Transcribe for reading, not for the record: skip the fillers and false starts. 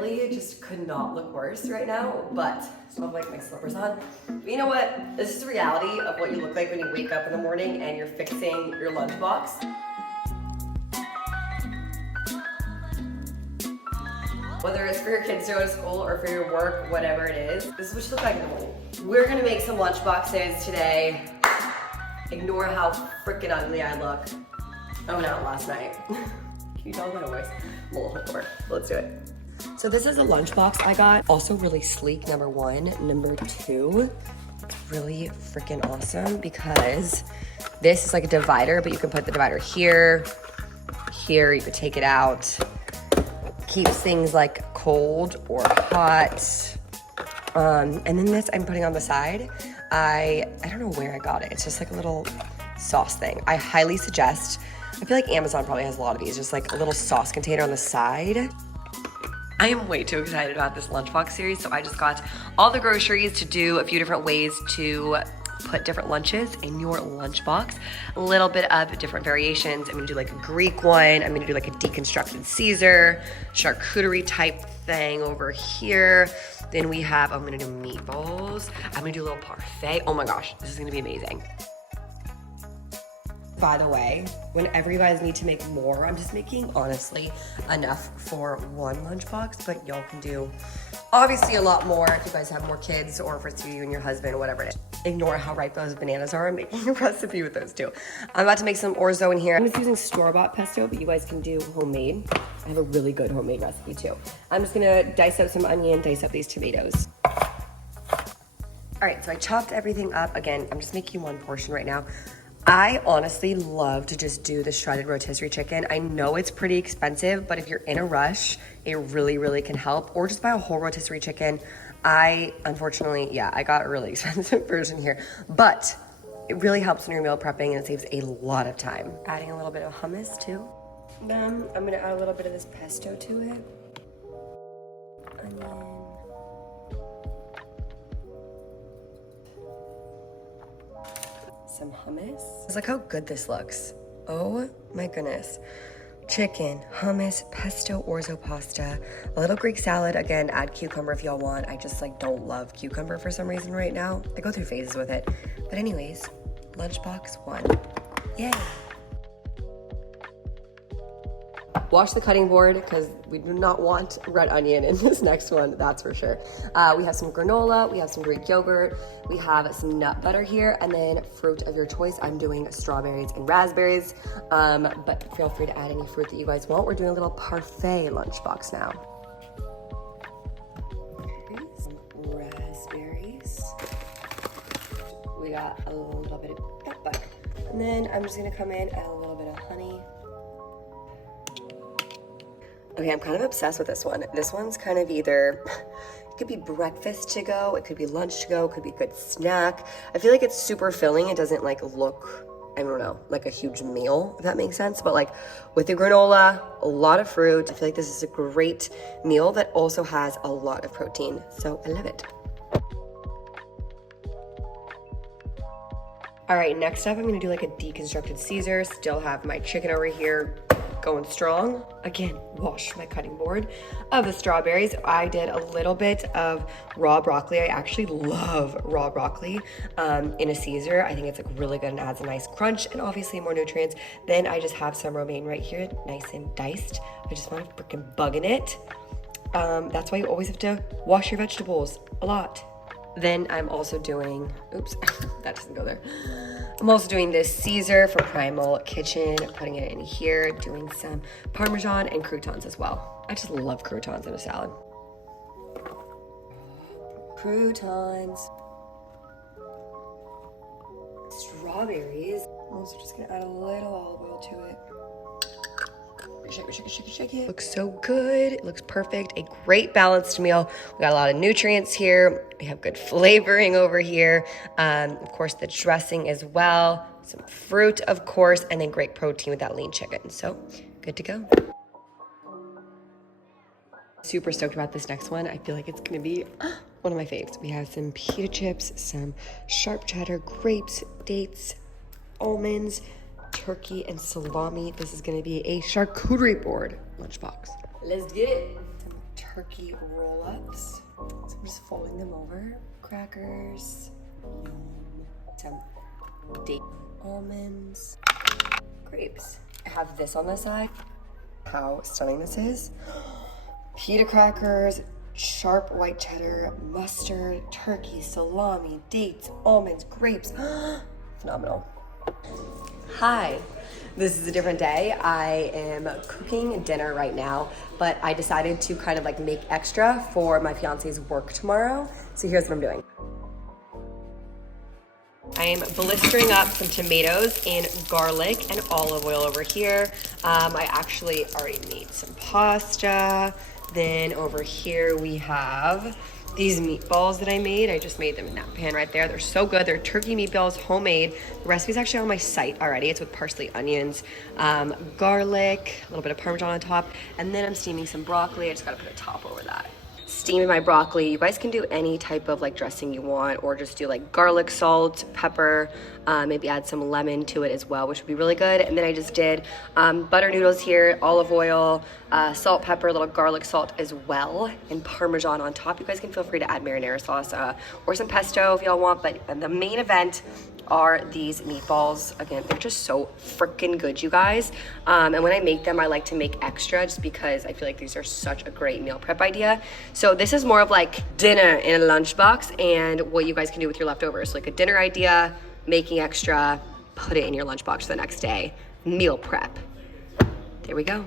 literally just could not look worse right now, but I still have like my slippers on. But you know what? This is the reality of what you look like when you wake up in the morning and you're fixing your lunchbox. Whether it's for your kids to go to school or for your work, whatever it is, this is what you look like in the morning. We're gonna make some lunchboxes today. Ignore how freaking ugly I look. I went out last night. Can you tell my voice? I'm a little hungover. Let's do it. So this is a lunchbox I got. Also really sleek, number one. Number two, it's really freaking awesome because this is like a divider, but you can put the divider here, here, you could take it out. Keeps things like cold or hot. And then this I'm putting on the side. I don't know where I got it. It's just like a little sauce thing. I highly suggest, I feel like Amazon probably has a lot of these, just like a little sauce container on the side. I am way too excited about this lunchbox series, so I just got all the groceries to do a few different ways to put different lunches in your lunchbox. A little bit of different variations. I'm gonna do like a Greek one. I'm gonna do like a deconstructed Caesar, charcuterie type thing over here. Then we have, I'm gonna do meatballs. I'm gonna do a little parfait. Oh my gosh, this is gonna be amazing. By the way, whenever you guys need to make more, I'm just making, honestly, enough for one lunchbox, but y'all can do obviously a lot more if you guys have more kids or if it's you and your husband or whatever it is. Ignore how ripe those bananas are. I'm making a recipe with those too. I'm about to make some orzo in here. I'm just using store-bought pesto, but you guys can do homemade. I have a really good homemade recipe too. I'm just gonna dice up some onion, dice up these tomatoes. All right, so I chopped everything up. Again, I'm just making one portion right now. I honestly love to just do the shredded rotisserie chicken. I know it's pretty expensive, but if you're in a rush, it really, really can help. Or just buy a whole rotisserie chicken. Unfortunately, yeah, I got a really expensive version here, but it really helps when you're meal prepping and it saves a lot of time. Adding a little bit of hummus too. Then I'm gonna add a little bit of this pesto to it. Onion. Some hummus. It's like how good this looks. Oh my goodness. Chicken, hummus, pesto, orzo pasta, a little Greek salad. Again, add cucumber if y'all want. I just like don't love cucumber for some reason right now. I go through phases with it. But anyways, lunchbox one. Yay. Wash the cutting board because we do not want red onion in this next one, that's for sure. We have some granola, we have some Greek yogurt, we have some nut butter here, and then fruit of your choice. I'm doing strawberries and raspberries, but feel free to add any fruit that you guys want. We're doing a little parfait lunchbox now. Some raspberries. We got a little bit of nut butter. And then I'm just gonna come in, add a little bit of honey. Okay, I'm kind of obsessed with this one. This one's kind of either, it could be breakfast to go, it could be lunch to go, it could be a good snack. I feel like it's super filling. It doesn't like look, I don't know, like a huge meal, if that makes sense. But like with the granola, a lot of fruit. I feel like this is a great meal that also has a lot of protein. So I love it. All right, next up, I'm gonna do like a deconstructed Caesar. Still have my chicken over here going strong. Again, wash my cutting board of the strawberries. I did a little bit of raw broccoli. I actually love raw broccoli in a Caesar. I think it's like really good and adds a nice crunch and obviously more nutrients. Then I just have some romaine right here, nice and diced. I just want to freaking bug in it. That's why you always have to wash your vegetables a lot. Then I'm also doing, oops, that doesn't go there. I'm also doing this Caesar from Primal Kitchen, putting it in here, doing some Parmesan and croutons as well. I just love croutons in a salad. Croutons. Strawberries. I'm also just gonna add a little olive oil to it. Shake it, shake it, shake it, shake it. Looks so good. It looks perfect. A great balanced meal. We got a lot of nutrients here. We have good flavoring over here. Of course, the dressing as well. Some fruit, of course, and then great protein with that lean chicken. So good to go. Super stoked about this next one. I feel like it's gonna be one of my faves. We have some pita chips, some sharp cheddar, grapes, dates, almonds, turkey, and salami. This is gonna be a charcuterie board lunchbox. Let's get it. Some turkey roll-ups. So I'm just folding them over. Crackers, some date almonds, grapes. I have this on the side. How stunning this is. Pita crackers, sharp white cheddar, mustard, turkey, salami, dates, almonds, grapes. Phenomenal. Hi, this is a different day. I am cooking dinner right now, but I decided to kind of like make extra for my fiance's work tomorrow. So here's what I'm doing. I am blistering up some tomatoes in garlic and olive oil over here. I actually already made some pasta. Then over here we have these meatballs that I made. I just made them in that pan right there. They're so good. They're turkey meatballs, homemade. The recipe's actually on my site already. It's with parsley, onions, garlic, a little bit of Parmesan on top, and then I'm steaming some broccoli. I just gotta put a top over that. Steaming my broccoli. You guys can do any type of like dressing you want, or just do like garlic, salt, pepper, maybe add some lemon to it as well, which would be really good. And then I just did butter noodles here, olive oil, salt, pepper, a little garlic salt as well, and Parmesan on top. You guys can feel free to add marinara sauce or some pesto if y'all want, but the main event are these meatballs. Again, they're just so freaking good, you guys. And when I make them, I like to make extra just because I feel like these are such a great meal prep idea. So this is more of like dinner in a lunchbox and what you guys can do with your leftovers. Like a dinner idea, making extra, put it in your lunchbox the next day. Meal prep. There we go.